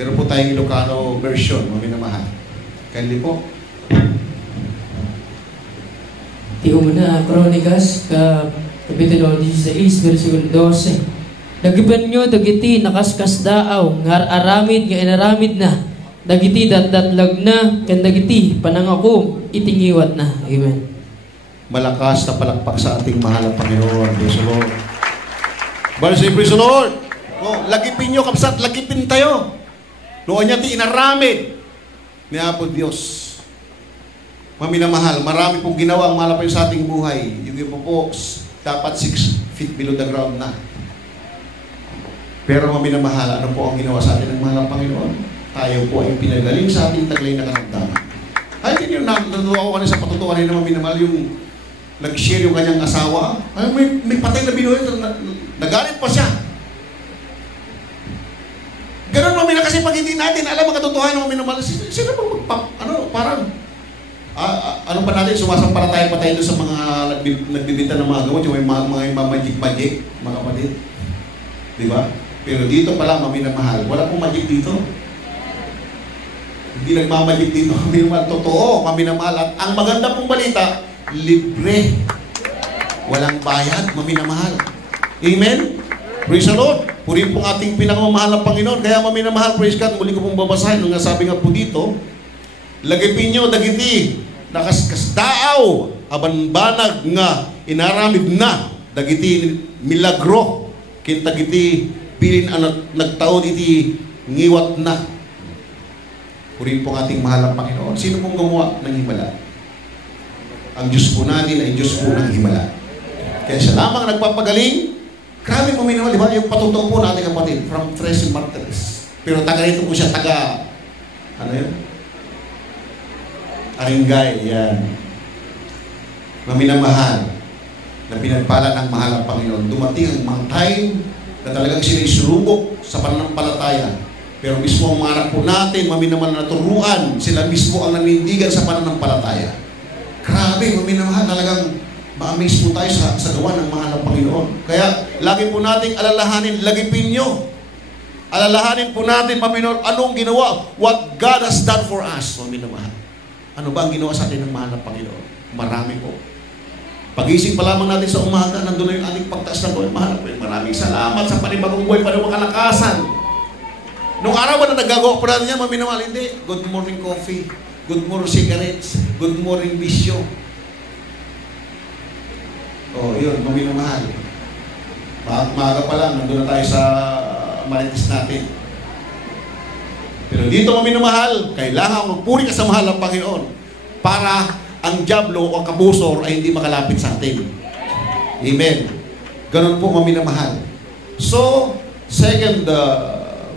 Meron po tayong Ilocano version, mga minamahal. Kindly po. Di umuna, Kronikas, Kapitulo 16, versikulo 12. Nagiban nyo, dagiti, nakaskas daaw, ngar aramid, nga inaramid na. Dagiti, datdatlag na, kan dagiti, panangakum, itingiwat na. Amen. Malakas na palakpak sa ating mahal na Panginoon. Praise the Lord. Praise the Lord. Oh, lagipin nyo, kapsat, lagipin tayo. Noon niya ti inaramid ni Apo Diyos. Maminamahal, marami pong ginawa ang malapay sa ating buhay. Yung iba po, dapat 6 feet below the ground na. Pero maminamahal, ano po ang ginawa sa atin ng mahal ng Panginoon? Tayo po ay pinagaling sa ating taglay na karamdaman. Ay, hindi nyo natutuwa ko kanina sa patutuwa rin na maminamahal yung nag-share yung kanyang asawa. Ay, may patay na binuhay, nagalit pa siya. Ganun mamina kasi pag hindi natin alam ang katotohanan ng maminamahal, sino bang parang ano pa natin, sumasampalataya pa tayo doon sa mga nagbibinta ng mga gamot, yung mga magic-magic, mga kapatid. Diba? Pero dito pala, maminamahal, wala pong magic dito. Hindi nagmamagic dito, maminamahal. Totoo, maminamahal. At ang maganda pong balita, libre. Walang bayad, maminamahal. Amen? Praise the Lord. Purihin pong ating pinakamamahal ng Panginoon. Kaya maminamahal, praise God, muli ko pong babasahin. Nung nasabi nga po dito, lagipin nyo, dagiti, nakaskas daaw, abanbanag nga, inaramid na, dagiti, milagro, kintagiti, pilin ang nagtaon iti, ngiwat na. Purihin pong ating mahal ng Panginoon. Sino pong gumawa ng himala? Ang Diyos po natin ay Diyos po ng himala. Kaya siya lamang nagpapagaling. Grabe po minamahal, di ba? Yung patutuo po natin kapatid, from Tres Martires. Pero taga rito po siya, taga, ano yun? Aringay, yan. Maminamahal na pinagpala ng mahal ng Panginoon. Dumating ang mga time na talagang sinisulubok sa pananampalataya. Pero mismo ang mga anak po natin, maminamahal na turuan, sila mismo ang nanindigan sa pananampalataya. Grabe, maminamahal, talagang ma-amaze po tayo sa gawa ng mahal ng Panginoon. Kaya, lagi po nating alalahanin, lagipin nyo. Alalahanin po natin, maminamahal, anong ginawa? What God has done for us, maminamahal. Ano ba ang ginawa sa atin ng mahal ng Panginoon? Marami po. Pagising pa lamang natin sa umaga, nandun na yung ating pagtaas ng gawin. Mahal po yun. Maraming salamat sa panibagong buhay, panibagong kalakasan. Nung araw ba na nagagawa po natin yan, maminamahal, hindi. Good morning coffee, good morning cigarettes, good morning bisyo. Oh, yun, maminamahal. Maaga pa lang, nandun na tayo sa marites natin. Pero dito maminamahal, kailangan magpuri ka sa mahal ng Panginoon para ang diablo o kabusor ay hindi makalapit sa atin. Amen. Ganun po maminamahal. So, second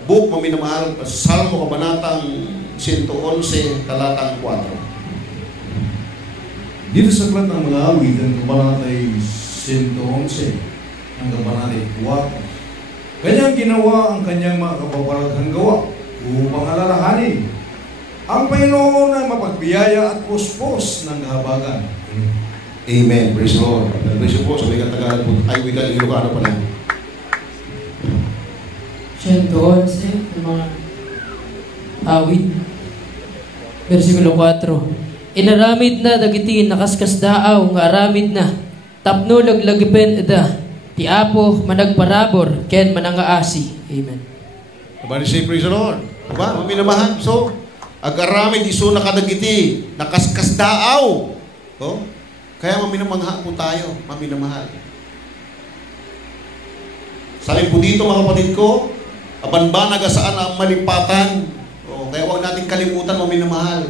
book maminamahal, Salmo Kabanatang 111, talatang 4. Dito sa aklat ng mga awit, ang kabanatay 111, ang kabanatay 4. Kanyang ginawa ang kanyang mga kapaparaghang gawa upang alalahanin ang Panginoon na mapagbiyaya at puspos ng kahabagan. Amen. Praise the Lord. Praise the Lord. Sabi ka Tagalog po. Ay, wika, Ilocano pa lang. 111, mga awit, versikulo 4. Inaramid na dagiti nakaskas daaw nga aramid na tapno laglagipen eda ti Apo managparabor ken manangaasi. Amen. Everybody say praise the Lord. Diba? Maminamahal. So, ag-aramid iso nakadagiti nakaskas daaw. Oh? Kaya maminamangha po tayo. Maminamahal. Sabi po dito mga kapatid ko, abanbanag saan ang malipatan. Oh, kaya huwag natin kalimutan maminamahal.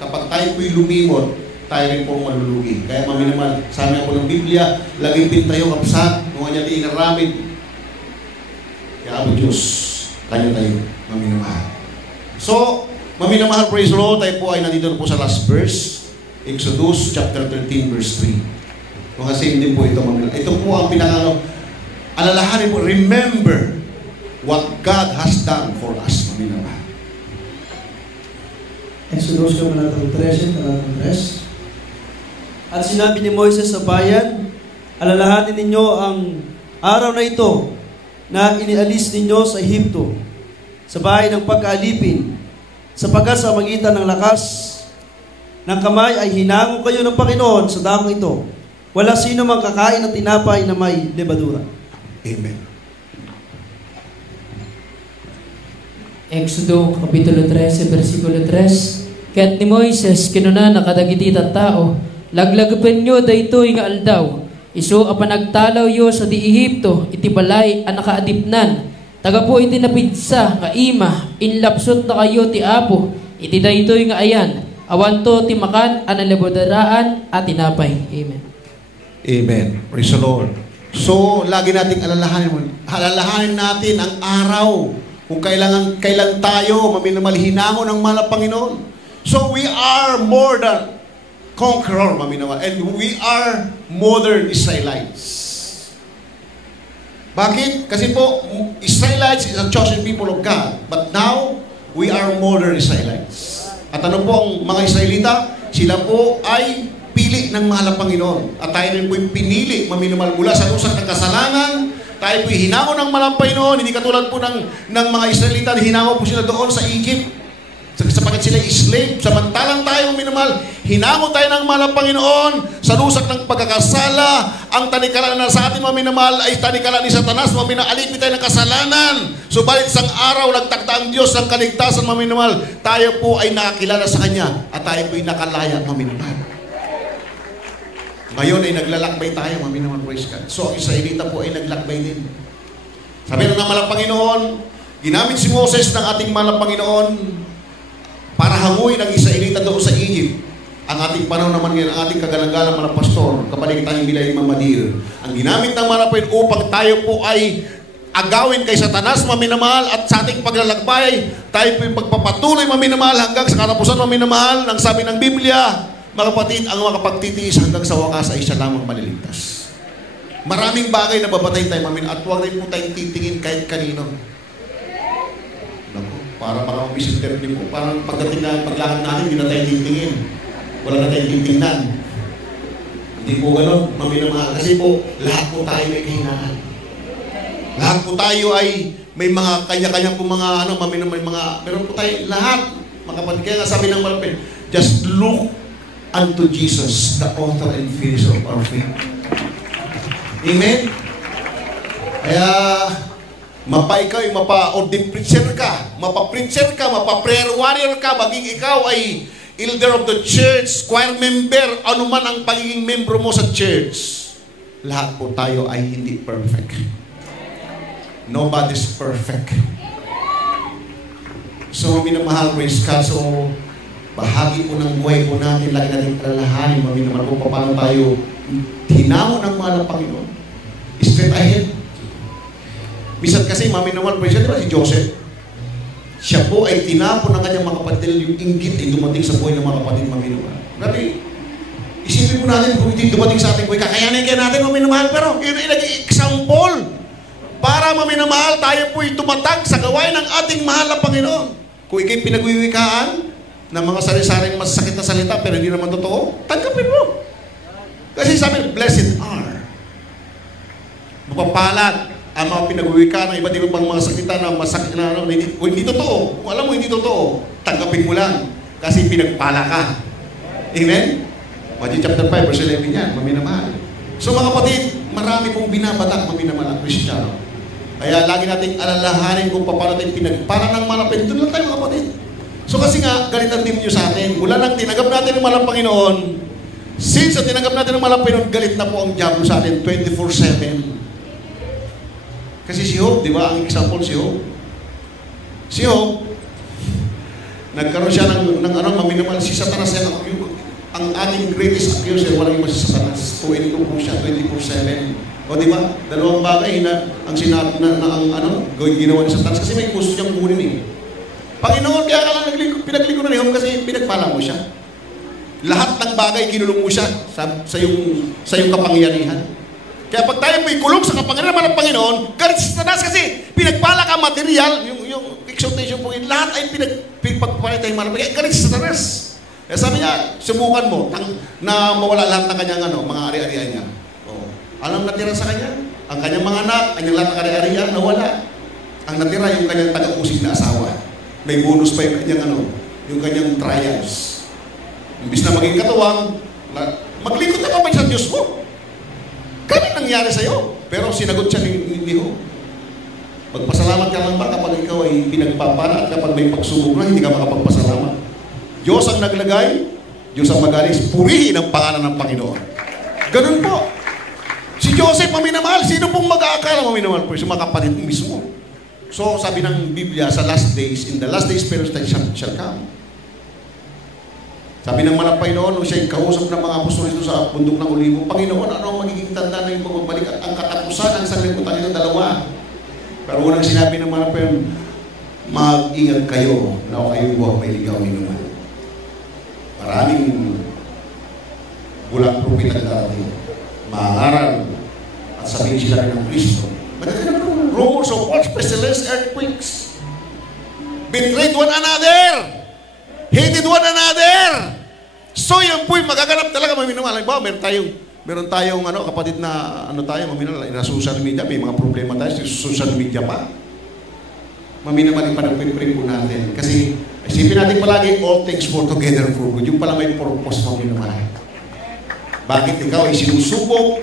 Kapag tayo po'y lumimot, tayo rin po malulugi. Kaya maminamahal, sabi ako ng Biblia, lagipin tayo kapsat, nung kanya di inaramid. Kaya Apo Diyos, kanya tayo maminamahal. So, maminamahal, praise the Lord, tayo po ay nandito na po sa last verse, Exodus chapter 13 verse 3. Kasi hindi po ito maminamahal. Ito po ang pinakano, alalahanin po, remember what God has done for us, maminamahal. Exodus Kabanatang 13, talatang 3. At sinabi ni Moises sa bayan, alalahanin ninyo ang araw na ito na inialis ninyo sa Ehipto. sa bahay ng pagkaalipin, sapagkat sa magitan ng lakas ng kamay ay hinango kayo ng Panginoon sa dakong ito. Wala sino mang kakain ng tinapay na may lebadura. Amen. Exodo Kapitulo 13, versikulo 3. Kaya't ni Moises, kinuna nakadagiti tao, laglagapan nyo daytoy nga aldaw, iso a panagtalaw yo sa di Ehipto, iti balay a nakaadipnan, taga po iti napidsa nga ima, inlapsot na kayo ti Apo, iti daytoy nga ayan, awanto ti makan analabodaraan at tinapay. Amen. Amen. Praise the Lord. So, lagi nating alalahanin natin ang araw kung kailan tayo maminamalhinangon ng mahal na Panginoon. So, we are more than conqueror, maminamal. And we are modern Israelites. Bakit? Kasi po, Israelites is a chosen people of God. But now, we are modern Israelites. At ano po ang mga Israelita? Sila po ay pili ng mahal na Panginoon. At tayo rin po yung pinili, maminamal, mula sa lusak ng kasalanan. Tayo po hinango ng mahal na Panginoon. Hindi katulad po ng mga Israelita, hinango po sila doon sa Egypt. Sapagkat sila slave, samantalang tayo minamahal, hinango tayo ng mahal na Panginoon sa lusak ng pagkakasala. Ang tanikalan na sa atin maminamahal ay tanikalan ni Satanas, maminaalipin tayo ng kasalanan. Subalit isang araw, nagtakda ang Diyos ng kaligtasan maminamahal. Tayo po ay nakakilala sa Kanya at tayo po ay nakalaya maminamahal. Ngayon ay naglalakbay tayo maminamahal, praise God. So ang Israelita po ay naglakbay din. Sabi ng mahal na Panginoon, ginamit si Moses ng ating mahal na Panginoon para hanguin ang Israelita doon sa Egypt. Ang ating panahon naman ngayon, ang ating kagalang-galang mga pastor, kapalik tayong bilay mamadir. Ang ginamit ng mga Panginoon upang tayo po ay agawin kay Satanas, maminamahal, at sa ating paglalakbay, tayo po yung pagpapatuloy, maminamahal, hanggang sa katapusan, maminamahal, ng sabi ng Biblia, mga kapatid, ang mga kapagtitiis hanggang sa wakas ay siya lamang maliligtas. Maraming bagay na babatay tayo, maminamahal, at huwag rin po tayong titingin kahit kanino. Para mag-visitor din po. Parang pagdating na paglakad natin, hindi na tayo titingin. Wala na tayong titingnan. Hindi po gano'n, maminamahal. Kasi po, lahat po tayo may kahinaan. Lahat po tayo ay may mga kanya-kanya po mga maminamahal, meron po tayo lahat. Makapatid. Kaya nga sabi ng Malapit, just look unto Jesus, the author and finisher of our faith. Amen? Kaya, mapa ikaw, mapa-ordained preacher ka, mapa-preacher ka, mapa-prayer warrior ka, maging ikaw ay elder of the church, choir member, anuman ang pagiging membro mo sa church. Lahat po tayo ay hindi perfect. Nobody's perfect. So, minamahal, praise God. So, bahagi po ng buhay po natin, lagi natin alalahanin, minamahal po, paano tayo hinango ng mahal na Panginoon. Straight ahead. Minsan kasi, maminamahal, praise God, di ba si Joseph? Siya po ay tinapon ng kanyang mga kapatid, yung inggit ay dumating sa buhay ng mga kapatid, maminamahal. Grabe, isipin po natin kung hindi dumating sa ating buhay, kakayanin kaya natin, maminamahal, pero yun ay naging example para maminamahal, tayo po ay tumatag sa gawain ng ating mahal na Panginoon. Kung ikay pinagwiwikaan ng mga sari-saring masakit na salita, pero hindi naman totoo, tanggapin mo. Kasi sabi, blessed are. Mapapalad ang mga pinagwiwikaan ng iba't ibang mga salita na masakit na hindi totoo. Kung alam mo hindi totoo, tanggapin mo lang. Kasi pinagpala ka. Amen? Matthew chapter 5, verse 11 yan, maminamahal. So mga kapatid, marami pong binabatak maminamahal ang Kristiyano. Kaya lagi nating alalahanin kung paano tayo pinagpala ng malapit. Doon lang tayo mga kapatid. So kasi nga, galit ang team nyo sa atin. Mula nang tinanggap natin ng malang Panginoon, since na tinanggap natin ng malang Panginoon, galit na po ang diablo sa atin 24/7. Kasi si Job, di ba? Ang example si Job. Si Job, nagkaroon siya ng maminamahal. Si Satanas yan, ang ating greatest accuser, walang iba si Satanas. Tuwin ko po siya, 24/7. O di ba? Dalawang bagay na ang sinabi ginawa ni Satanas. Kasi may gusto siyang kunin eh. Panginoon, kaya ka lang pinagligo na ni Job kasi pinagpala mo siya. Lahat ng bagay kinulong mo siya sa iyong kapangyarihan. Kaya pag tayo po'y kulong sa kapangyarihan ng Panginoon, galit si Satanas kasi pinagpala ka material, yung exhortation po, lahat ay pinagpagpala tayo malapit. Galit si Satanas. Kaya sabi niya, subukan mo na mawala lahat ng kanyang mga ari-arian niya. Alam natira sa kanya? Ang kanyang mga anak, kanyang lahat ng ari-arian, nawala. Ang natira yung kanyang taga-pusig na asawa. May bonus pa yung kanyang yung kanyang trials. Imbis na maging katuwang, maglingkod ka pa ba sa Diyos mo? Kami nangyari sa'yo. Pero sinagot siya ni Job. Magpasalamat ka lang ba kapag ikaw ay pinagpapala at kapag may pagsubok na, hindi ka makapagpasalamat. Diyos ang naglagay, Diyos ang magalis, purihin ang pangalan ng Panginoon. Ganun po. Si Joseph maminamahal. Sino pong mag-aakala maminamahal po? Yung mga kapatid mismo. So, sabi ng Biblia, sa last days, in the last days, Philistine shall come. Sabi ng manapay noon, nung siya yung kausap ng mga apostol ito sa bundok ng Olivo, Panginoon, ano ang magiging tanda na yung pagbabalik? Ang katapusan, ang sanlibutan ito, dalawa. Pero unang sinabi ng manapay, mag-ingat kayo na kayo huwag may ligaw ni naman. Maraming bulang propeta darating. Maaaral at sabihin sila ng Kristo. Magkakaroon ng rumors of wars, pestilence, earthquakes. Betrayed one another. Hated one another. So yan po'y magaganap talaga, maminamahal. Halimbawa, meron tayong kapatid na tayo, maminamahal, na social media, may mga problema tayo sa social media pa. Maminamahal pa nagpipray po natin. Kasi isipin natin palagi, all things work together for good. Yung pala may purpose, maminamahal. Bakit ikaw ay sinusubok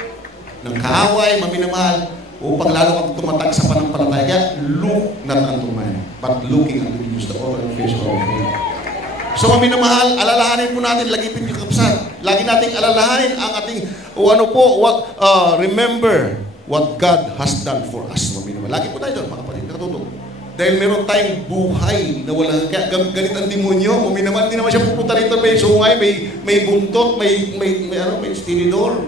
ng kaaway, maminamahal, upang lalo kang tumatag sa panampalataya? Look not unto man, but looking unto Jesus, the author and finisher of faith. So maminamahal, alalahanin po natin, lagitin yung kapsat. Lagi nating alalahanin ang ating, remember what God has done for us. Maminamahal. Lagi po tayo doon, mga kapatid, nakatutok. Dahil meron tayong buhay na walang, kaya galit ang demonyo, maminamahal, hindi naman siya pupunta rito, may sungay, may buntot, may stinidor.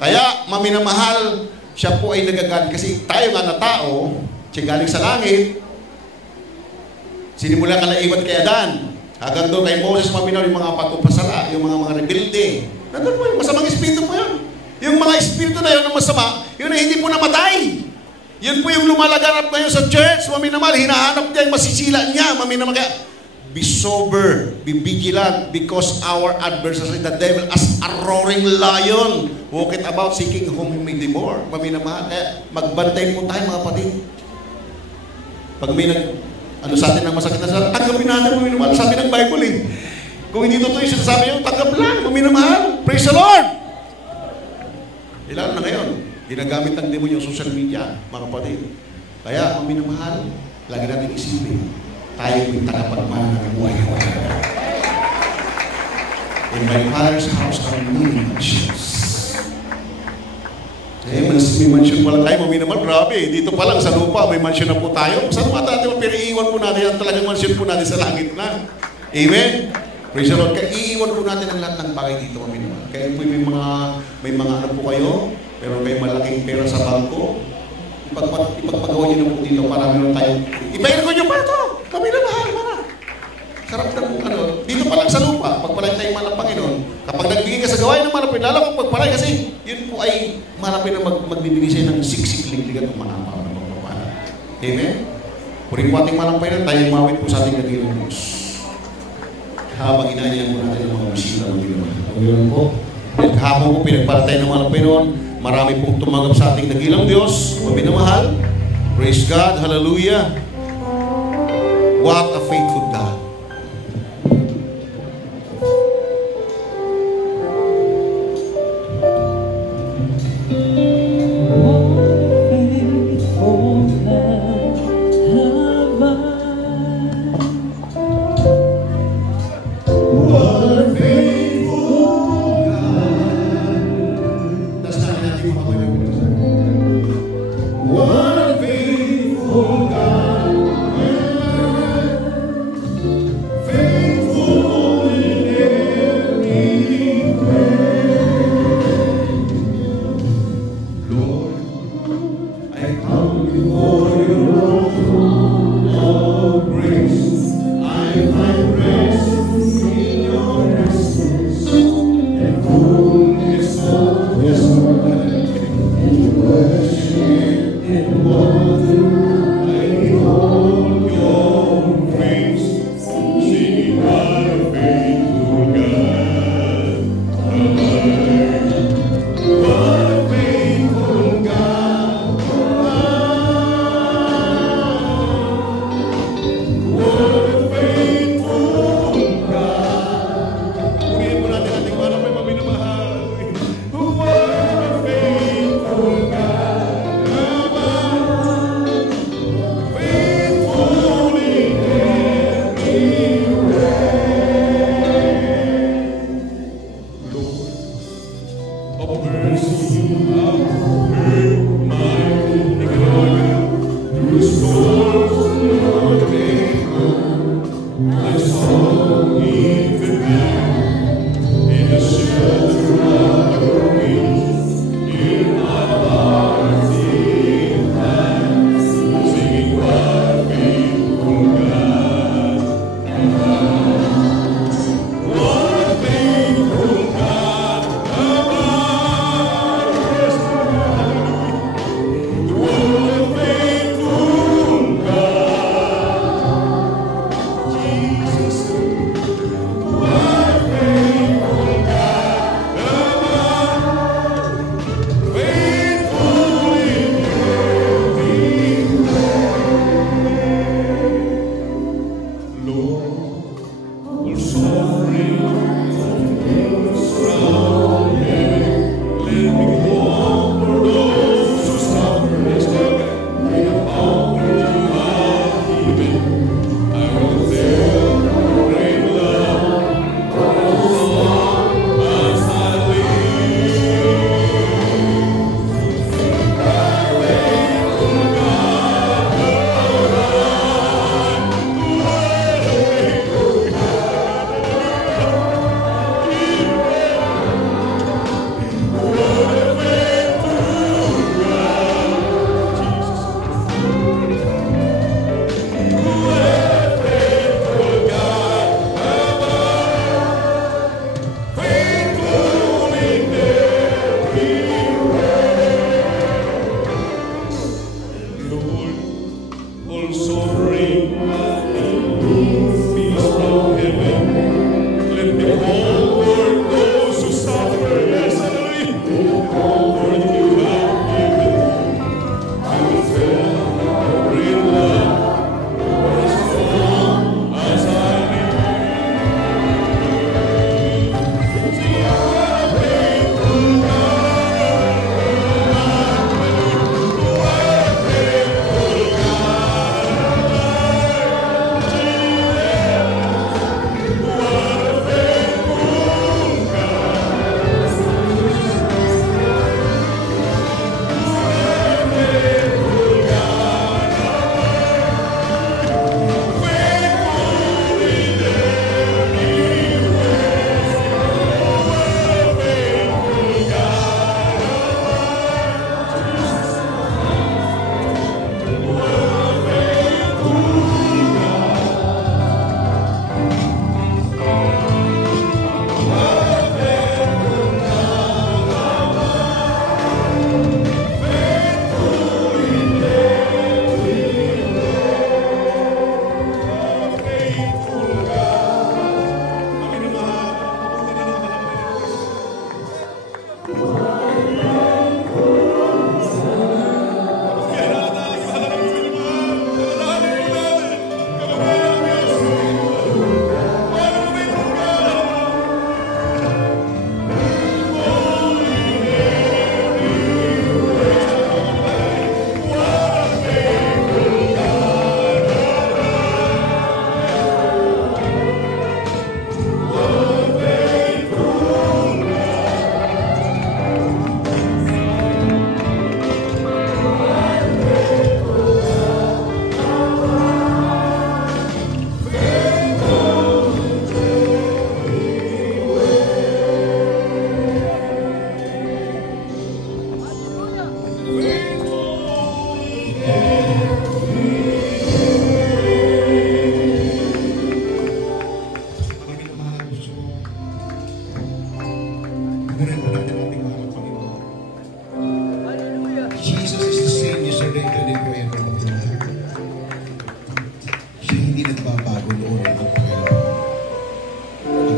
Kaya, maminamahal, siya po ay nagagalit. Kasi tayo nga na tao, siya galing sa langit, sinimula ka na iwan kay Adan. Hanggang doon kay Moses, maminaw yung mga patupasala, yung mga rebelde. Nandun po yung masamang espiritu po yun. Yung mga espiritu na yun na masama, yun ay hindi po namatay. Yun po yung lumalaganap ngayon sa church, maminamahal, hinahanap niya yung masisila niya, maminamahal. Kaya, be sober, be vigilant, because our adversary, the devil, as a roaring lion, walketh about seeking whom he may devour. Maminamahal. Kaya, magbantay po tayo, mga kapatid. Pag may sa atin ang masakit na sa tanggapin natin, maminamahal. Sabi ng Bible kung hindi totoo yung sinasabi nyo, tanggap lang, maminamahal. Praise the Lord! Lalo na ngayon, ginagamit ng demonyo yung social media, mga kapatid. Kaya, maminamahal, lagi natin isipin, tayo may tagapagmana ng buhay. In my Father's house are many mansions. May mansion pala tayo, maminamahal, grabe. Dito pa lang sa lupa, may mansion na po tayo. Saan naman natin, pero iiwan po natin ang talagang mansion po natin sa langit na. Amen? Praise the Lord. Kaya iiwan po natin ang lahat ng bagay dito, maminamahal. Kaya po may mga ano po kayo, pero may malaking pera sa bangko. Ipagpagawa nyo na po dito para meron tayo. Ipairko nyo pa ito. Maminamahal, para. Sarap na po dito pa lang sa lupa, pagpalay tayo man ng Panginoon. Kapag nagbigay ka sa gawain ng malapit, lalo kung pagpalay kasi, yun po ay malapit na magbibigay sa'yo ng siksik-liglig at umangapaw na pagpapala. Amen? Puring po ating malampay na tayo mawit po sa ating naging Diyos. Habang inaanyan po natin ang mga bisita ng Panginoon. Panginoon po, naghapon po pinagpalatay ng malampay noon, marami pong tumanggap sa ating nagilang Diyos, maminamahal. Praise God, hallelujah. What a faithful God.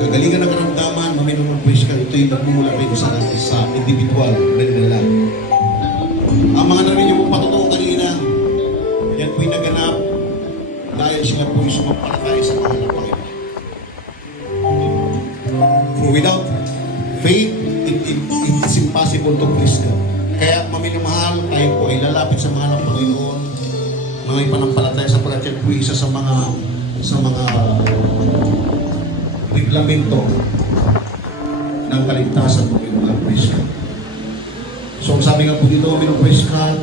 Kagalingan ng karamdaman, maminumang praise ka, ito'y nagmumula rin sa individual na nila. Ang mga narinig mo patotoo kanina, yan po'y naganap dahil sila po'y sumampalataya sa mahal ng Panginoon. For without faith, it's impossible to please God. Kaya maminamahal, tayo po ay lalapit sa mahal ng Panginoon, mga ipanampalataya sa palat, yan po isa sa mga reglamento ng kaligtasan mo yung mga praise God. So ang sabi nga po dito, praise God,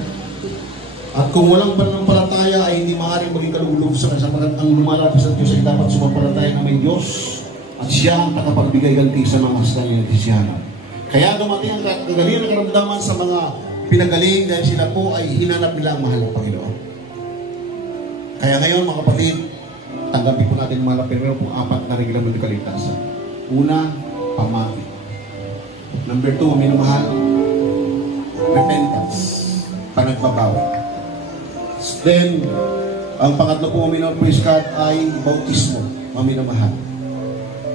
at kung walang pananampalataya ay hindi maaaring maging kalugulog sa sapagkat ang lumalapit sa Diyos ay dapat sumampalataya ng may Diyos at siya ang nakapagbigay ganti sa mga hasta niya nagsisihanap. Kaya dumating ang kagalingan ng karamdaman sa mga pinagaling dahil sila po ay hinanap nila ang mahal ng Panginoon. Kaya ngayon mga kapatid, tanggapin po natin mga pero po apat na reglamento ng kaligtasan. Una, pamati. Number 2, minamahal, repentance, panagbabawi. Then, ang pangatlo po praise God ay bautismo, maminamahal.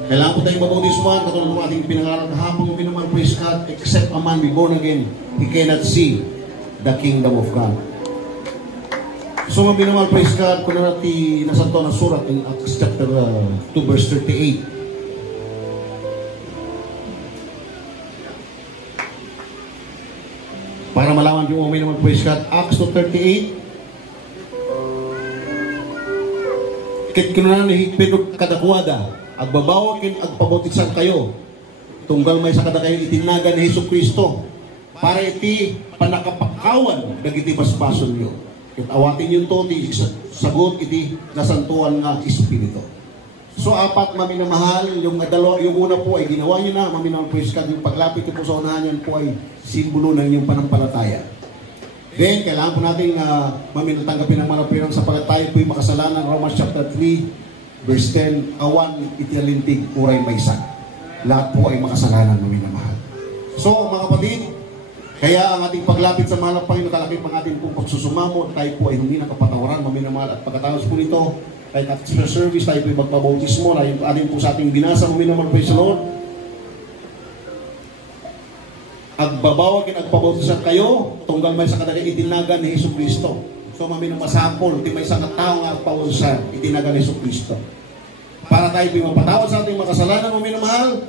Kailangan po tayong mabautismoan, katulad ng ating pinangaral kahapon, minamahal, praise God, except a man be born again, he cannot see the kingdom of God. So mga minamahal, praise God, kung natin nasa ito na surat in Acts chapter 2 verse 38. Para malaman yung mga minamahal, praise God, Acts 2:38. Kit kinunan ni Pedro kadakwada, agbabawa kin agpabautisan kayo, tunggal may sa kada kayo itinaga ni Hesus Kristo, para iti panakapakawan dagiti basbason nyo. Kit awatin yun to, ti sagot iti nasantuan nga Espiritu. So apat maminamahal, yung una po ay ginawa nyo na, maminamahal praise God, yung paglapit po sa unahan yan po ay simbolo ng inyong panampalataya. Then, kailangan po natin maminatanggapin ang mga pirang sapagat tayo po'y makasalanan. Romans chapter 3, verse 10, awan itialintig, uray maysa. Lahat po ay makasalanan, maminamahal. So, mga kapatid, kaya ang ating paglapit sa mahal ng Panginoon, kalaki pang ating pong pagsusumamo, tayo po ay hindi nakapatawaran, maminamahal. At pagkatapos po nito, kahit at sa service, tayo po ay magpabautismo, ating po sa ating binasa, maminamahal, praise the Lord. Agbabawag in agpabautisan kayo, tunggal may sa kadagay itinagan ni Hesus Kristo. So maminamasakol, di may sa katao nga agpabautisan, itinagan ni Hesus Kristo. Para tayo mapatawad sa ating makasalanan, maminamahal,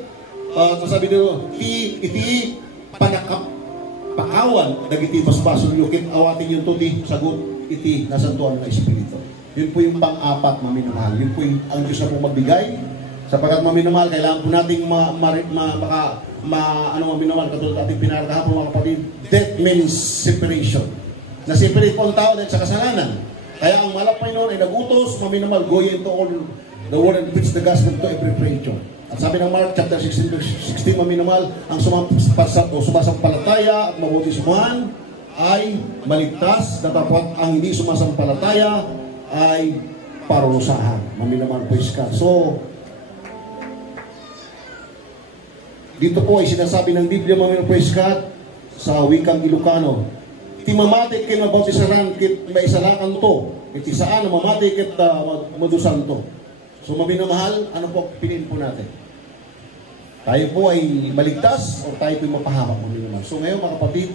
sabi nyo, iti panakapakawan, dagiti basbason nyo, kit awatin yung tuti, sagot, iti nasantuan na Espiritu. Yun po yung pang-apat, maminamahal. Yun po yung ang Diyos na po magbigay. Sapagkat maminamahal, kailangan po nating maminamahal, katulad ating pinarang kahapon mga kapatid, death means separation. Na-separate po ang tao dahil sa kasalanan. Kaya ang malap Panginoon ay nagutos, maminamahal, go ye into all the world and preach the gospel to every creature. At sabi ng Mark chapter 16, maminamahal, ang sumasampalataya at mabautismuhan ay maligtas, datapot ang hindi sumasampalataya ay parurusahan. Maminamahal po iska. So, dito po ay sinasabi ng Biblia, maminamahal po iska, sa wikang Ilocano, iti mamati kit mabautisaran kit maisalakan to, iti saan mamati kit madusan to. So maminamahal, ano po piliin po natin? Tayo po ay maligtas o tayo po ay mapahamak, maminamahal. So ngayon mga kapatid,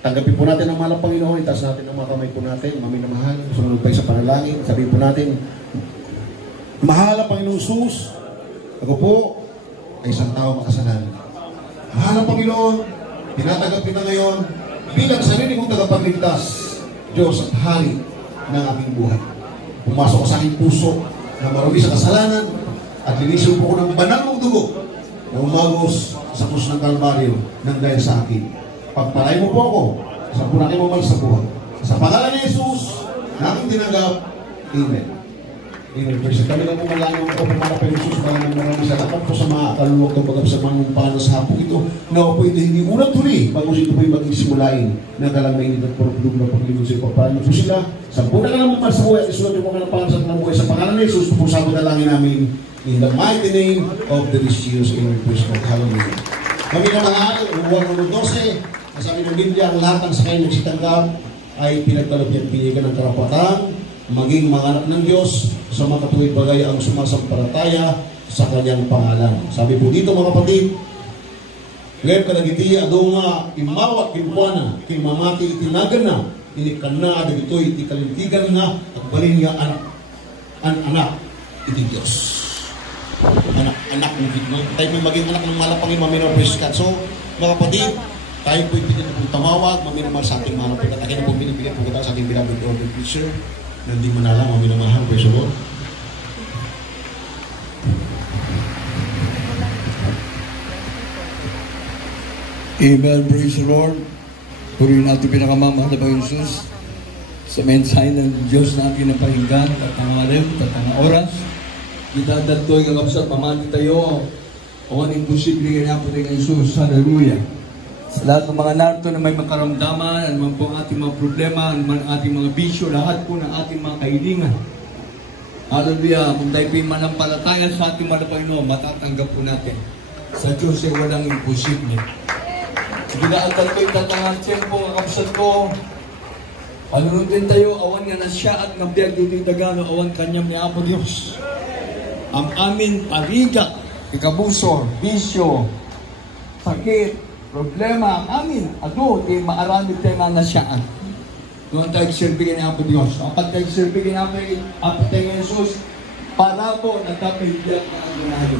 tanggapin po natin ang mahal ng Panginoon, itaas natin ang mga kamay po natin, maminamahal, sumunod tayo sa panalangin, sabihin po natin, mahal ang Panginoong Sus, ako po ay isang tao makasalanan. Mahal ang Panginoon, tinatanggap kita ngayon bilang sarili kong tagapagligtas, Diyos at Hari ng aming buhay. Pumasok ko sa aking puso na marami sa kasalanan at linisin po ko ng banal mong dugo na umagos sa krus ng Kalbaryo nang dahil sa akin. Pagpalay mo po ako sa punang imamal sa buhay. Sa pangalan ni Jesus, na aking tinanggap. Amen. Amen. Kasi kami lang po malangin ko po para pa Jesus, maraming salamat po sa mga kaluluwag ng bagap sa mga paano sa hapong ito. Na po ito hindi unang tuli, bago ito po yung mag-isimulain na kalang mainit at purulog na paglibod sa ipapalalo po sila. Sa punang ka naman sa buhay at isulat yung mga pangalan sa buhay. Sa pangalan ni Jesus, po sa dalangin namin in the mighty name of the Jesus in our praise God. Hallelujah. Kami na mahal, Juan 1:12, sabi ng Biblia, ang lahat ng sakay nagsitanggap ay pinagkalap niya at pinigyan ng karapatan, maging mga anak ng Diyos sa mga katuwid bagay ang sumasampalataya sa kanyang pangalan. Sabi po dito mga kapatid, ngayon kalagiti, ado nga imawat kinpuana, kinmamati itinagan na, inikan na, adag ito'y ikalintigan na, at balin nga anak iti Diyos. Anak ng Diyos. Tayo po maging anak ng malapangin, maminor praise God. So, mga kapatid, tayo po ipinili pong tumawag, maminamahal sa ating mga napigat. Akin na po binibigyan po kita sa ating beloved order preacher, na hindi manalang, maminamahal, praise the Lord. Amen, praise the Lord. Purihin natin pinakamamahal na Panginoon Jesus sa mensahe ng Diyos na ating napahinggan at ang alam at ang oras. Kita dato'y kakapsat, pamati tayo. Awan imposible kaya po tayo ng Jesus. Hallelujah. Sa lahat ng mga narito na may makaramdaman, ano man po ang ating mga problema, ano man ang ating mga bisyo, lahat po ng ating mga kahilingan. Hallelujah. Kung tayo po'y manampalataya sa ating mga Panginoon, matatanggap po natin. Sa Diyos ay walang imposible. Ginaatal ko'y tatangan tiyempo, kakapsat ko. Alunod din tayo, awan nga na siya at nabiyag dito yung dagano, awan kanyang ni Apo Diyos. Ang amin parigat, ikabusor, bisyo, sakit, problema, ang amin, ado, di maaramid tayo nga na siyaan. Doon tayo silbigin ang Apo Diyos. Kapag tayo silbigin ang Apo tayo Jesus, para po na tayo biyak na ang ginado.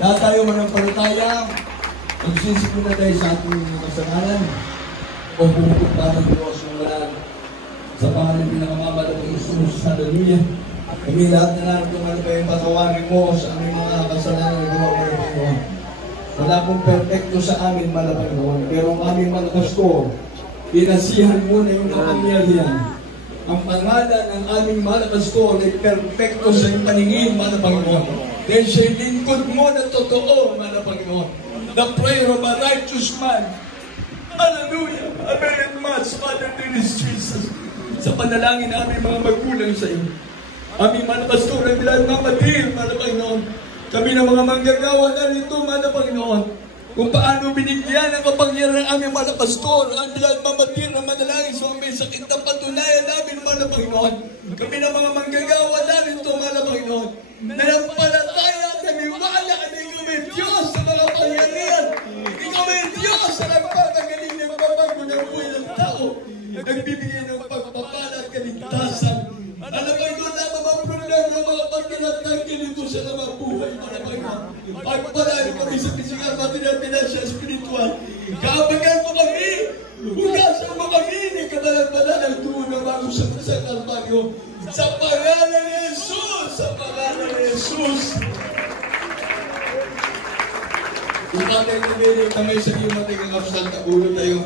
Lahat tayo manampalataya, magsisigil na tayo sa ating kasalanan, o pumunta ng Diyos ng walang sa pangalan ng pinakamamala ng Jesus. Hallelujah. Kami lahat na natin kung ano ba yung patawarin mo sa aming mga kasalanan na gawa mo ng Panginoon. Wala pong perfecto sa amin, Mahal na Panginoon. Pero ang aming malakas ko, inasihan mo na yung kapangyarihan. Ang pangalan ng aming malakas ko ay perfecto sa iyong paningin, Mahal na Panginoon. Dahil siya'y lingkod mo na totoo, Mahal na Panginoon. The prayer of a righteous man. Hallelujah. Amen. Much, Father, in Jesus. Sa panalangin namin mga magulang sa iyo. Aming mga pastor ay bilang mga matil, Mahal na Panginoon. Kami ng mga manggagawa na nito, Mahal na Panginoon. Kung paano binigyan ang kapangyarihan ng aming mga pastor, ang bilang mamatir na manalangin sa aming sakit na patunayan namin, Mahal na Panginoon. Kami ng mga manggagawa na nito, Mahal na Panginoon. Nanampalataya at namiwala na ikaw ay Diyos sa mga pangyarihan. Ikaw ay Diyos sa nagpapagaling ng babago ng buhay ng tao. Nagbibigay ng pagpapala at kaligtasan. Alam mo ito na mga problema ng mga pagkinatangkin ito sa mga buhay mo na Panginoon. Pagpalain kami sa physical, material, financial, spiritual. Kaabagan mo kami. Hugasan mo kami. Hindi ka dalang tuon na bago sa Kalbaryo. Sa pangalan ni Jesus. Sa pangalan ni Jesus. Ipatay kami sa iyo mating kapsal na ulo tayo.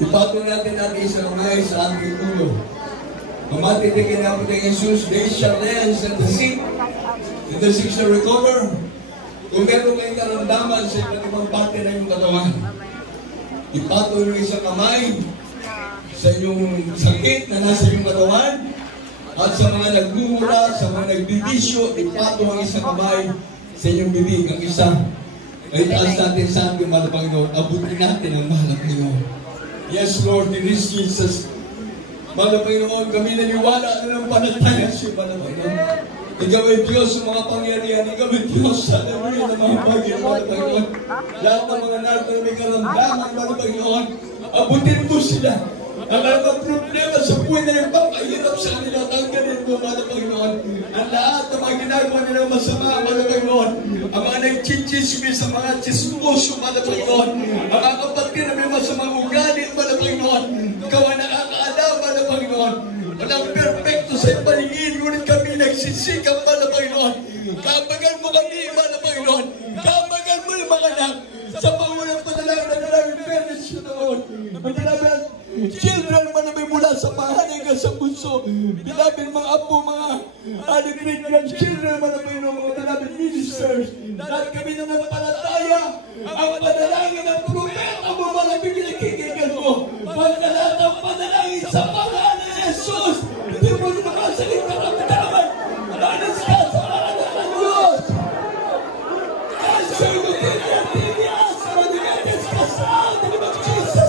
Ipatay natin isang kamay sa ating ulo. Mamatitigin natin ng Jesus, they shall dance and the sick, and the sick shall recover. Kung meron kayong karamdaman sa iba't ibang parte na yung katawan, ipatay yung isang kamay sa inyong sakit na nasa inyong katawan, at sa mga nagmumura, sa mga nagbibisyo, ipatay ang isang kamay sa inyong bibig. Ang isa, ay taas natin sa ating Mahal na Panginoon, abutin natin ang Mahal na Panginoon. Yes, Lord, in this Jesus, Mahal na Panginoon, kami naniwala na ng panataya siya, Mahal na Panginoon. Ikaw ay Diyos sa mga pangyarihan, ikaw ay Diyos sa namin ng mga bagay, Mahal na Panginoon. Lahat ng mga narito na may karamdaman, Mahal na Panginoon, abutin mo sila. Ang mga problema sa buhay na nagpapahirap sa kanila, tanggalin mo, Mahal na Panginoon. Ang lahat ng mga ginagawa nilang masama, Mahal na Panginoon. Ang mga nagchichismis, ang mga chismoso, Mahal na Panginoon. Ang mga kapatid na may masamang ugali, Mahal na Panginoon. Ikaw ang nakakaalam, Mahal na Panginoon. Walang perfecto sa iyong paningin, ngunit kami nagsisikap, Mahal na Panginoon. Kabagan mo kami, Mahal na Panginoon. Kabagan mo yung mga anak. Sa pangulang panalangin na namin parents na noon. Ang children, manamay mula sa panganay hanggang sa bunso. Bilabin mga apo, mga great-grandchildren, manamay mga talabin ministers. Dahil kami na nagpalataya, ang panalangin ng propeta mo, malamig nakikigan mo. Pagkalat ang panalangin sa pangalan ni Jesus. Hindi mo rin makasalit ka ng taman. Anas ka sa pangalan ng Diyos. Answer mo din yan, Tinias. Manigagas ka sa atin ng Jesus.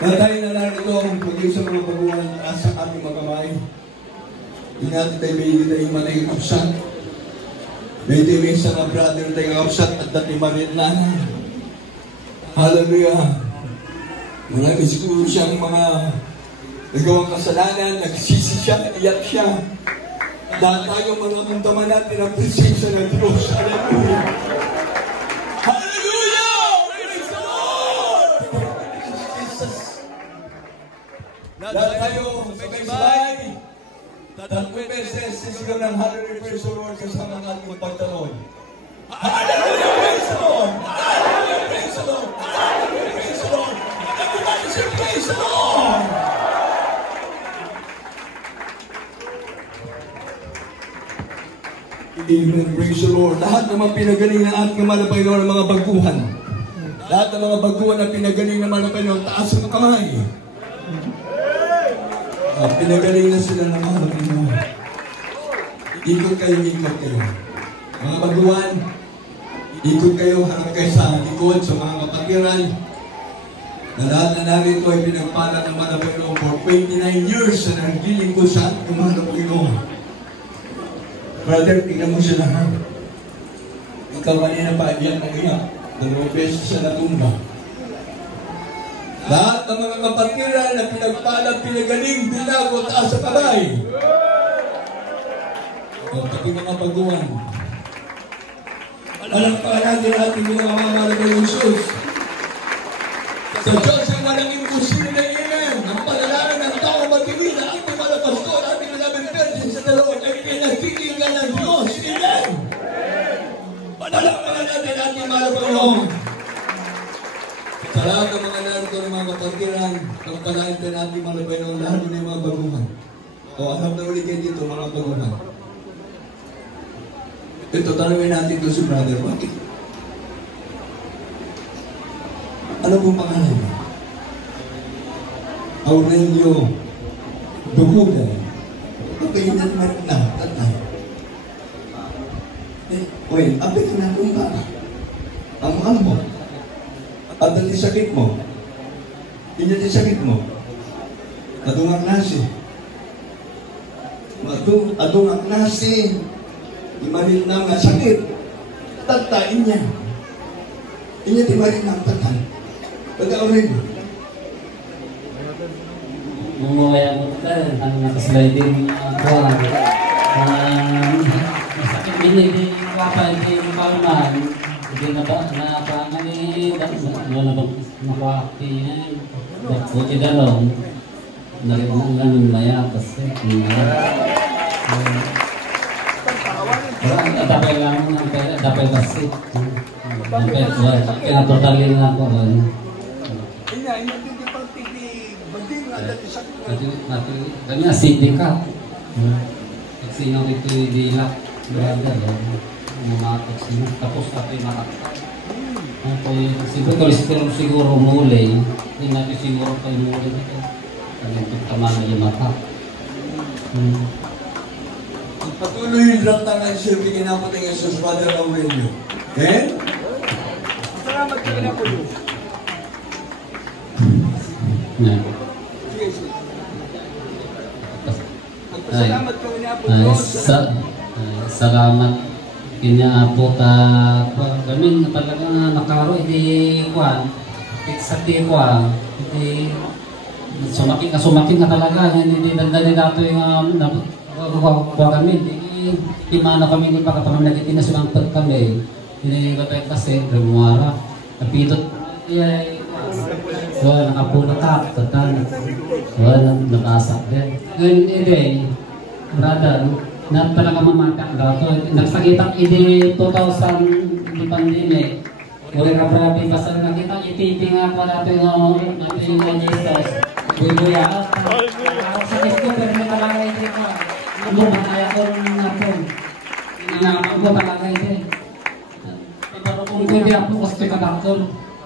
Natay na lang ito ang pagkain sa mga baguhan sa ating mga kamay. Hindi natin tayo may hindi tayo manay kapsat. May tayo may isang brother tayo kapsat at dati marin na. Hallelujah. Marami siguro siyang mga nagawang kasalanan, nagsisi siya, iyak siya. Dahil tayo mga muntaman natin ang presensya ng Diyos. Hallelujah! Hallelujah! Lahat tayo sabay-sabay. Tatlong beses sisigaw ng Hallelujah, praise the Lord kasama ng ating pagtanong. Hallelujah, praise the Lord! Hallelujah, praise the Lord! Hallelujah, praise the Lord! Everybody say praise the Lord! Amen, praise the Lord. Lahat naman pinagaling ng ating malapay ng mga baguhan. Lahat ng mga baguhan na pinagaling ng malapay ng taas ng kamay. Pinagaling na sila ng mga Pinoy. Ikot kayo. Mga baguhan, ikot kayo harap kayo sa likod, sa mga kapatiran. Na lahat na namin ito ay pinagpala ng mga Pinoy for 29 years na nagdiling ko sa ating mga Pinoy. Brother, tingnan mo sila ha. Ikaw kanina pa iyan ng iyak. 2 beses siya natumba. Lahat ng mga kapatiran na pinagpalang, pinagaling, binago, taas sa kamay. Pati mga baguhan. Alam pa natin ating mga ng Jesus. Sa Diyos ang walang imposible na iyan. Ang panalaman ng tao magiging na ating mga pastor, ating mga virgin sa dalawang ay pinagtitingan ng Diyos. Amen! Panalaman natin ating mga Panginoon. Sa lahat ng mga narito ng mga kapatiran, pagpalain din natin mga Panginoon, lahat din ng mga baguhan. O hanap na ulit kayo dito, mga baguhan. Ito, tanongin natin ito si Brother. Bakit? Ano pong pangalan mo? Aurelio Duguday. Bakit hindi naman na? Tatay. Wait, apit na kung ba? Ang ano mo? At ang sakit mo? Inya di sakit mo? Adungang nasi. Adungang nasi. Imarin na nga sakit. Tatain niya. Inya di marin na tatan. Pag-aurin mo. Mumawaya mo ka. Ang nakasliding ako. Sakit hindi hindi makaman. Hindi na ba? Napangani. Ano na ba? Nakakinin. Buti dalong. Nalimungan ng layapas. Dapat lang ng pera. Dapat basit. Kinatotalin na ako. Kanya sindikat. Sino ito dilak. Brother. Umatok sila. Tapos tapo'y matakot. Siguro muli. Hindi natin siguro kayo muli dito. Kanyang tama na yung mata. Patuloy lang tayo ng silbi kinapot ng Jesus, Father Aurelio. Okay? Salamat ka na po yun. Salamat ka na po yun. Salamat kanya po kami talaga nakaro hindi kuan sa tiwa hindi sumaking na talaga hindi dandali nato yung kami di mana kami ni pagkatapang nagitin na sumampad kami hindi kapag kasi remumara kapidot so nakapula ka tatan so nakasak din hindi brother na talaga mamatang dato. Nagsakitang ide 2000 di pandemic. Muli ka prabi basta nakita ititing nga pa natin yung Jesus. Bubuya. Sa discover mo talaga ito ka. Ano ba kaya ko natin? Inangamak mo talaga ito. Kung hindi ako gusto ka doktor.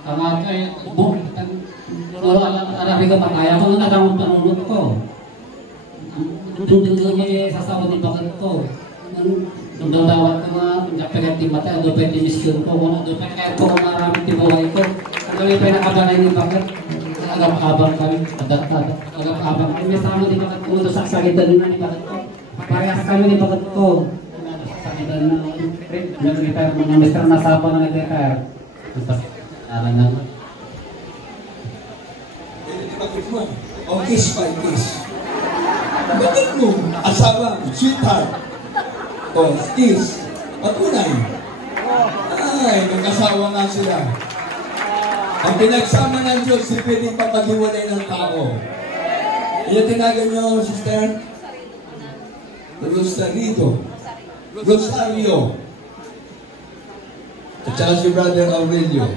Ang aking arabi ka pa kaya ko na nagamot panunod ko. Tundun niya sa sawad ni bakat ko. Nung dawat ko nga, nagpagat di mata, doon pa yung misyon ko. Doon pa kaya ko maraming tibuhay ko. Doon pa yung nakabalay ni bakat. Agap-abang kami. Agap-abang kami. May sama ni bakat ko. Doon saksakitan na ni bakat ko. Parehas kami ni bakat ko. Saksakitan na. Nag-retire. Mga mister na sapa na nag-retire. Alam na. O kiss by kiss. Bakit mo? Asawa, sweetheart. O, kiss. Patunay. Ay, magkasawa nga sila. Ang pinagsama ng Diyos, di pwedeng papaghiwalay ng tao. Iya tinagan niyo, sister? Rosarito. Rosario. At saka si Brother Aurelio.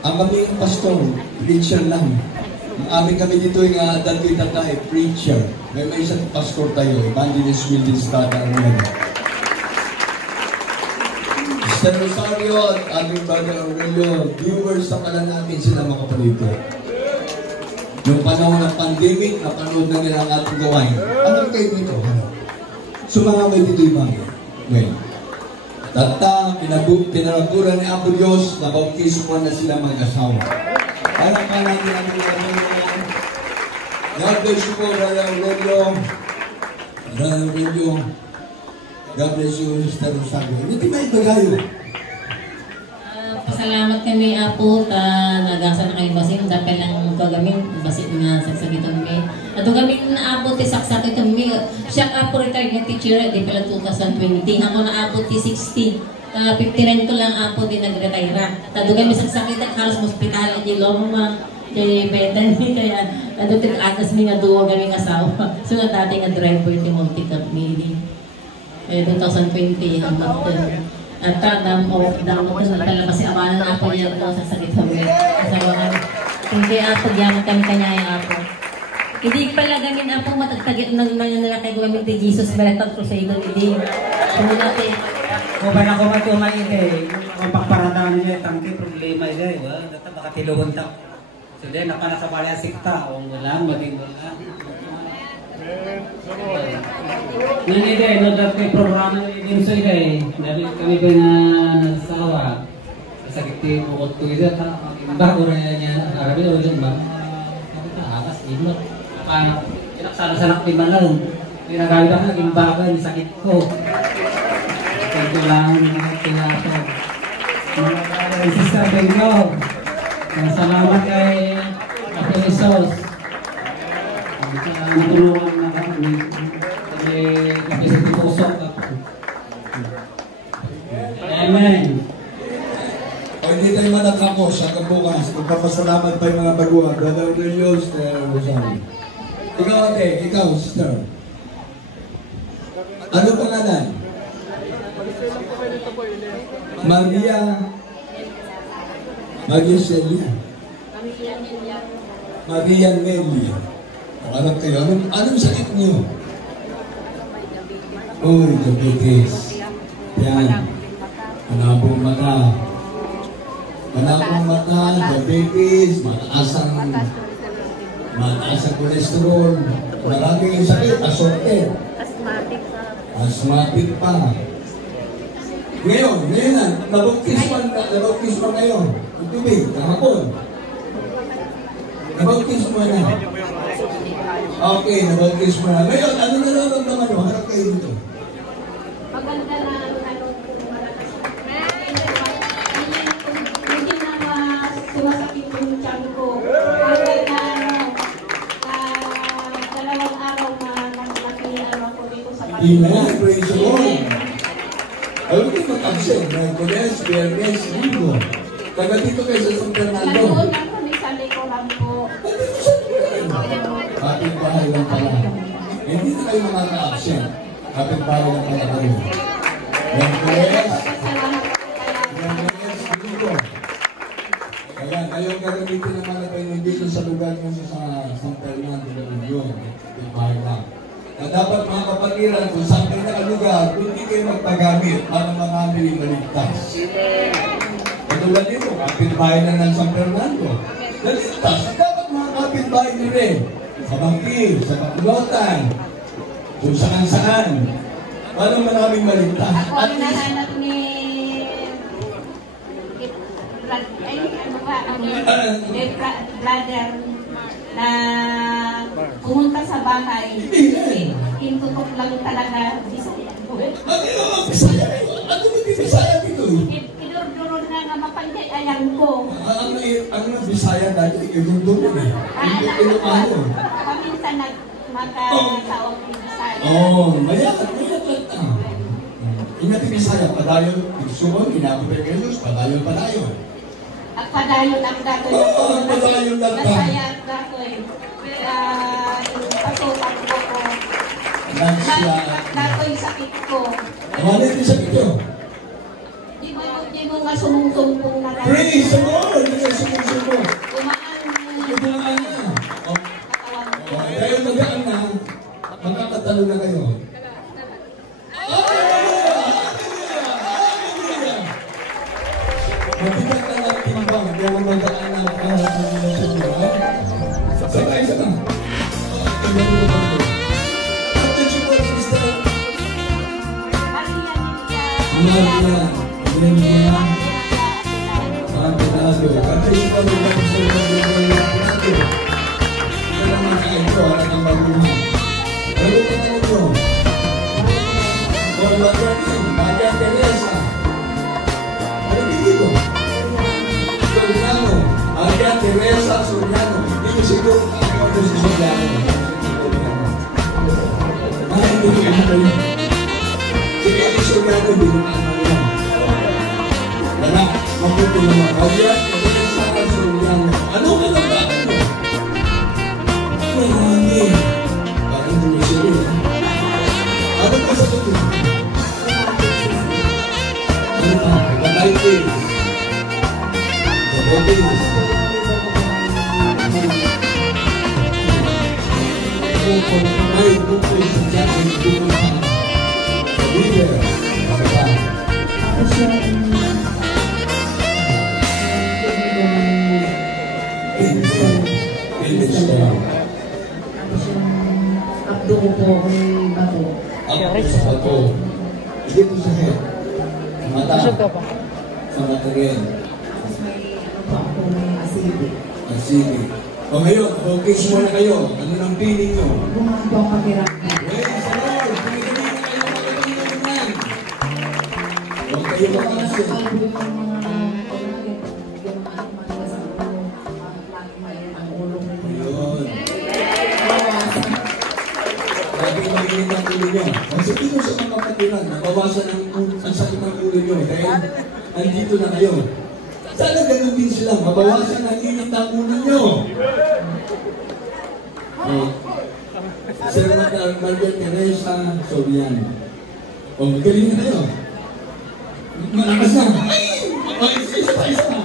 Ang kaming pastor, preacher lang. Ang amin kami dito yung dati tatay, preacher. May isang pastor tayo, Evangelist Willis Tata Aurelio. Sister Rosario at aming Brother Aurelio, viewers sa pala natin sila mga kapalito. Noong panahon ng pandemic, napanood na nila ang ating gawain. Ano kayo dito? Sumangaway dito yung mga. Well, tata, pinaraburan ni Apo Diyos, nabautismo na sila mag-asawa. Parang pa natin ang mga God bless you po, Brother Aurelio. Brother Aurelio. God bless you, Mr. Rosario. Hindi may tagayo. Pasalamat kami, Apo, nagasa na kayo basin. Dapat lang kagamin, basin nga sagsagitan kami. At kami na Apo, tisaksak ito kami. Siya, Apo, retired na teacher, di pala 2020. Ako na Apo, 60. 59 ko lang, Apo, di nag-retire. Tado kami sagsakitan, halos hospital, di loma, di Bethany, kaya tado tig-atas mi nga duwa kami asawa. So nga dati nga driver, di multi-cup meeting. 2020, hanggang at damo ko na talaga si amanan ako niya ko sa sakit kami. Asawa kami. Hindi ako diyan kami kanya ako. Hindi pala ganin ako matatagit ng mga kay gawin ni Jesus Beretag Crusade hindi. Kung natin o ba na ko matumay ide, kung pagparadaan niya tangke problema ide, data baka tiluhon ta. So then napana sa balay sikta o wala maging wala. Nani ide, no dati programa ni so ide, nabi kami ba na sawa. Sakit ti bukod ko ide ta, bago rin niya arabi o din ba. Kita akas ino. Pa inaksara-sarak di malang. Pinagawid ako naging bagay, sakit ko. Ito lang mga tinato. Mga brother and sister Benyo. Salamat kay Apo Jesus. Natulungan na kami. Kasi sa tipusok. Amen. O hindi tayo matatapos sa kabukas. Magpapasalamat pa yung mga baguhan. Brother Aurelio, Sister Rosario. Ikaw ate, ikaw sister. Ano pangalan? Maria Celia. Maria Nelia. Alam kayo, anong sakit niyo? Uy, diabetes. Yan. Manabong mata. Manabong mata, diabetes, mataasang kolesterol. Maraming sakit, assorted. Asthmatic pa. Ngayon na, nabautis pa kayo. Ang tubig, kahapon. Nabautis mo na. Okay, nabautis mo na. Ngayon, ano nararamdaman mo? Harap kayo dito. Maganda na hindi na sumasakit yung tiyan ko. Dalawang araw na nakikialam ako dito sa Amen, praise the Lord. Ayaw ko mag-absent. Merkules, Biyernes, Linggo. Taga dito kayo sa San Fernando. Nanoon ako ni sa likoran ko. Kapit bahay lang pala. Hindi na kayo makaka-absent. Kapit bahay lang pala kayo. Merkules, Biyernes, Linggo. Kaya ngayon gagamitin naman na kayo dito sa lugar nyo sa San Fernando na Linggo. Kapit bahay lang. Na dapat mga kapatiran, kung saan kayo nakalugar, hindi kayo magpagamit para marami maligtas. Katulad dito, kapitbahay na ng San Fernando. Naligtas, dapat mga kapitbahay nyo rin. Sa Bangkil, sa Bakulotan, kung saan-saan. Para maraming maligtas. Ako ang nahanap ni brother na pumunta sa bahay. Intutok lang talaga Bisaya ko. Bisaya? Ano hindi Bisaya dito? Idurdurod na nga mapagdi ayan ko. Ang Bisaya dati, idurdurod eh. Hindi ko Paminsan magkatawag ni Bisaya. Maya't Ingat Bisaya, padayon, Igsuon, Inakupay Jesus, padayon. Padayon ang datoy. Oo, padayon lang ka. Nasaya ang datoy. Pasukan ko ko. Datoy sakit ko. Ano yung sakit ko? Di mo nga sumung-sumpong na datoy. Praise the Lord! Hindi ka sumung-sumpong. Kumaan na. Kayo magaan na, magkakatalo na kayo. Mabigat na lang timbang, hindi ako magaan na sakay sa lang. Maria, Maria, Mantenado, kasi ikaw ang Mantenado. Ito naman ay ito, ang magulang. Ano ka na ito? Maria Teresa. Ano dito? Soriano. Maria Teresa Soriano. Hindi siguro ako ito si Soriano. Ay, hindi ko ito. Sige, si Soriano, hindi mo lang. Wala, mabuti naman. Maria Teresa Soriano. Ano ka na ba? Marami. Parang hindi siya. Ano ka sa ito? Ano ka? Diabetes. Diabetes. Ay, bukol sa dyan. Bukol sa liver. Sa pa. Abdo ko po kung bato. Abdo sa bato. Dito sa head. Mata. Sa mata rin. Tapos may ano po ako, may acidic. Acidic. O ngayon, focus mo na kayo. Ano nang feeling nyo? Bumang po ang pakiramdam. Praise the Lord! Pinigilin na kayo magandang naman. Huwag kayo makasin. Lagi magiging ang ulo nyo. Kasi dito sa mga kapatiran, nabawasan ang sakit ng ulo nyo. Dahil nandito na kayo. Sana ganun din sila. Mabawasan ang init ng ulo nyo. Sir Maria Teresa Soriano. O, magaling na kayo. Malakas na. Ay! Isa pa, isa pa.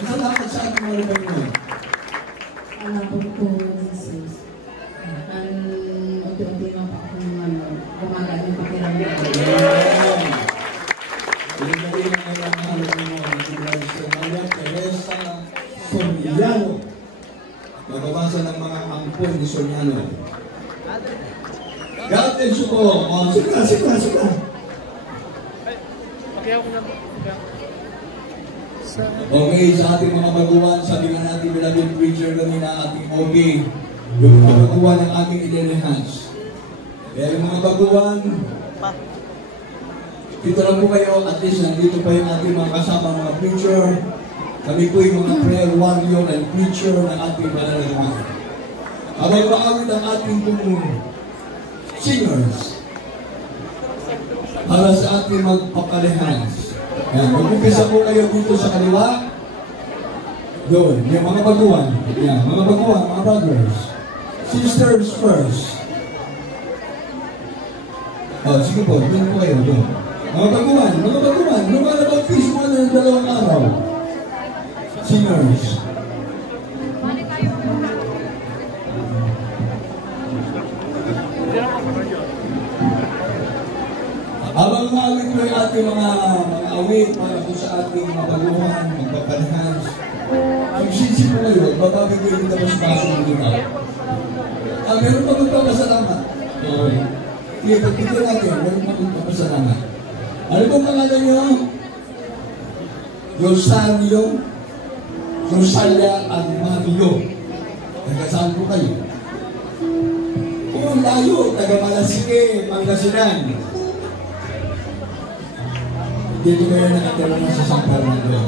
Masalamat sa ating mga lugar nyo. Alam ko po, Jesus. Ang unti-unti na pa akong gumagaan yung pakiramdam. Pinagaling na kayo ang mahal ng mga Sir Maria Teresa Soriano. Magabasa ng mga ampon ni Soriano. God bless you po. Sika. Okay, sa ating mga baguhan, sabi nga natin, beloved preacher kami na ating okay. Yung mga baguhan ng aming i-enhance. Kaya yung mga baguhan, dito lang po kayo, at least nandito pa yung ating mga kasama mga preacher. Kami po yung mga prayer warrior and preacher ng ating panalangin. Habang maawit ang ating singers para sa ating magpapalehans. Mag-umpisa po kayo dito sa kaliwa. Doon, yung mga baguhan. Yan, mga baguhan, mga brothers. Sisters first. Sige po, doon po kayo, doon. Mga baguhan. Lumalabang fish mo na ng 2 araw. Singers. Habang maawit ko yung ating mga awit para po sa ating mga baguhan, magpapalahans, magsisi po kayo, bababigay ko tapos baso ng lugar. Meron pa magpapasalamat. Sige, pagpigyan natin, meron pa magpapasalamat. Ano pong pangalan nyo? Rosalia at Mario. Nagkasaan po kayo. Kung layo, taga Malasike, Pangasinan. Dito kayo nakatira na sa San Fernando.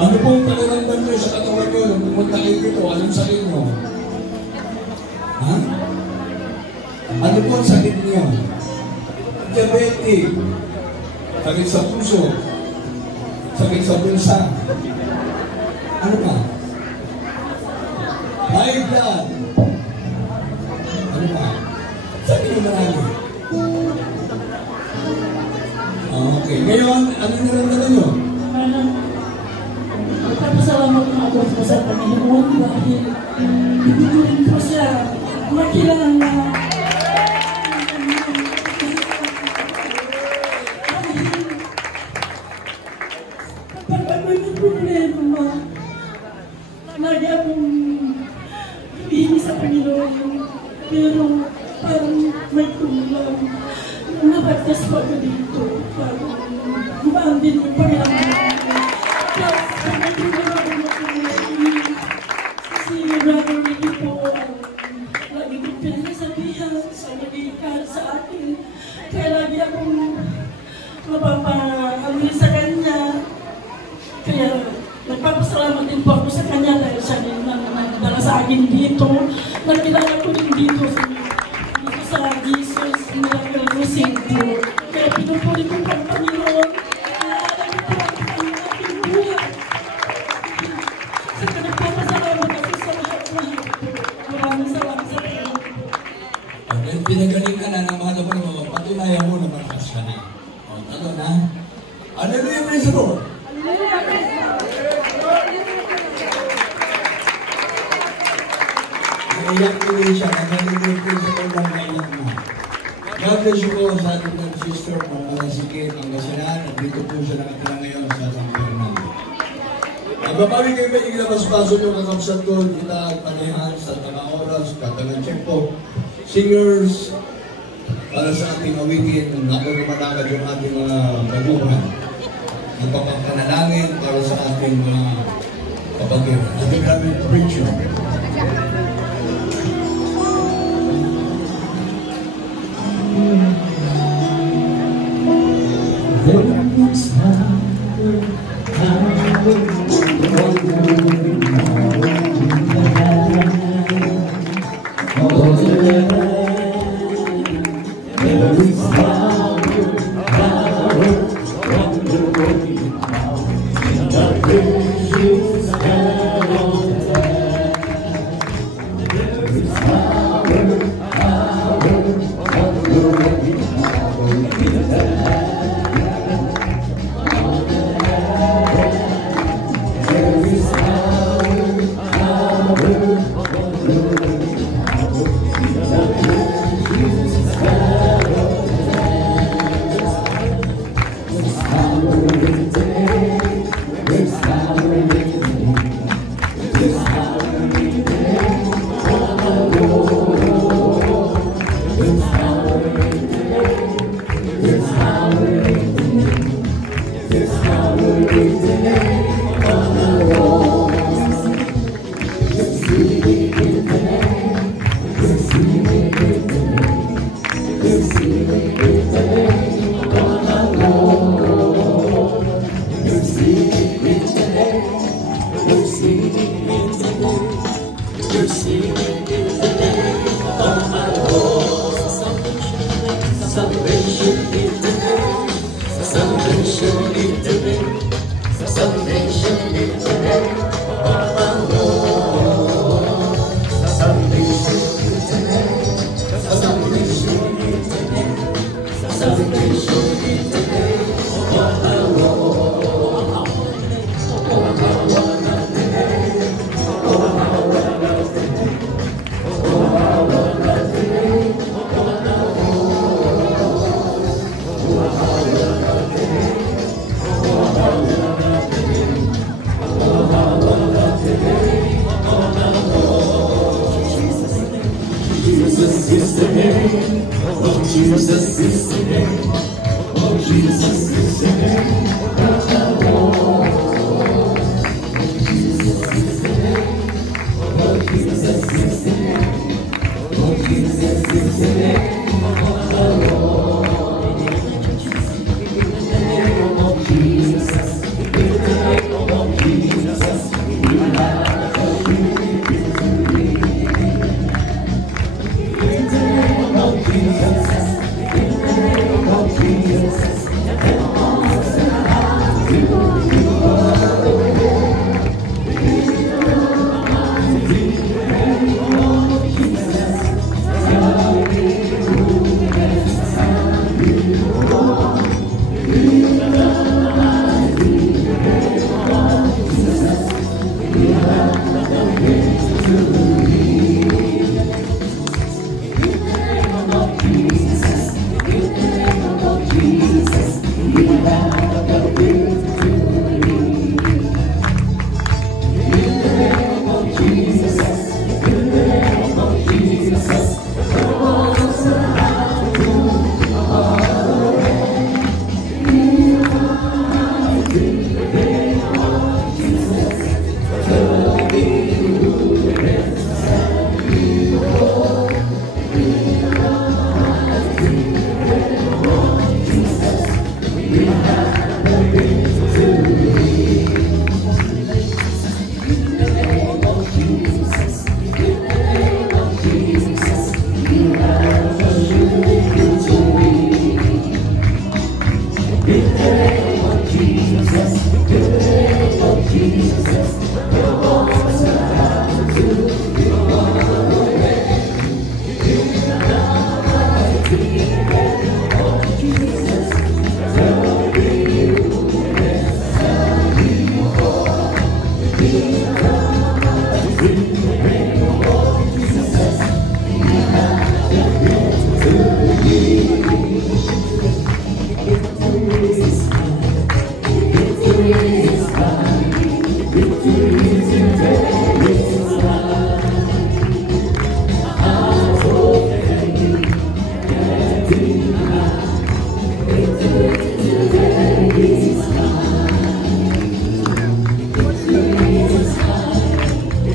Ano pong pakiramdam nyo sa katawan nyo nung pumunta kayo dito? Anong sakit mo? Ha? Ano pong sakit niyo? Diabetic. Sakit sa puso. Sakit sa bulsa. Ano pa? High blood. Ano pa? Sabi niyo marami. Okay. Ngayon, ano naramdaman nyo? Magpapasalamat na ako sa Panginoon dahil ibigin ko siya makilala. Kapag ako'y may problema, lagi akong hibigin sa Panginoon. Pero parang may tulang. Nakagtas pa ako dito. Parang gumaan din yung Panginoon. Si Brother Ricky po, lagi kong pinasabihan sa magiging sa akin. Kaya lagi akong mapapaamin sa kanya. Kaya nagpapasalamat din po ako sa kanya dahil siya din nagdala sa akin dito. Nakilala ko din dito sa Jesus Miracle Museum po. Kaya pinupuli ko pang Panginoon. Pinagaling ka na ng mga dapat na mapatunayan mo na malakas ka na. O, talo na. Hallelujah, praise the Lord. Naiyak ko rin siya. Hallelujah, praise the Lord. Naiyak mo. God bless you po sa ating ng sister Sikit ang Gasinan. At dito po siya nakatira ngayon sa San Fernando. Nagbabawi kayo ba ilabas-baso yung kakapsat ko, kita at panihan sa tamang oras, katalang-check po. Singers, para sa ating awitin, nakurumanagad yung ating mga magulang. Nagpapagpanalangin para sa ating mga kapatid. Ating aming preacher.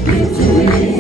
Victory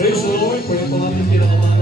Praise the Lord. Praise the Lord.